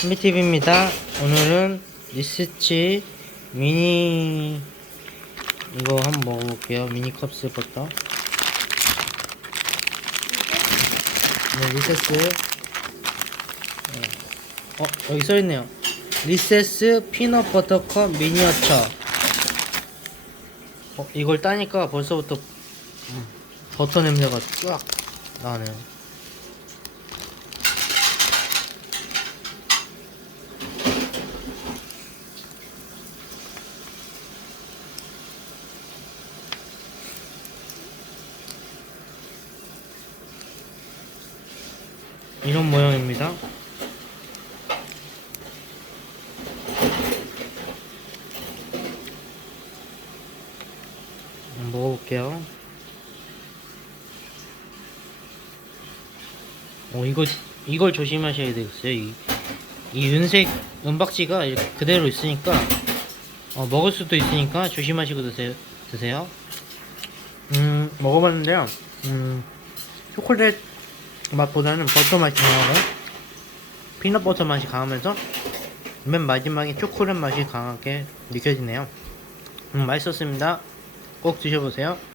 한비TV입니다. 오늘은 리스치 미니 이거 한번 먹어볼게요. 미니 컵스부터. 네, 리세스. 네. 어, 여기 써있네요. 리세스 피넛 버터컵 미니어처. 어, 이걸 따니까 벌써부터 음, 버터 냄새가 쫙 나네요. 이런 모양입니다. 먹어볼게요. 어 이거 이걸 조심하셔야 되겠어요. 이, 이 윤색 은박지가 그대로 있으니까 어, 먹을 수도 있으니까 조심하시고 드세요. 드세요. 음 먹어봤는데요. 음 초콜릿 맛보다는 버터 맛이 강하고 피넛 버터 맛이 강하면서 맨 마지막에 초콜릿 맛이 강하게 느껴지네요. 음, 맛있었습니다. 꼭 드셔보세요.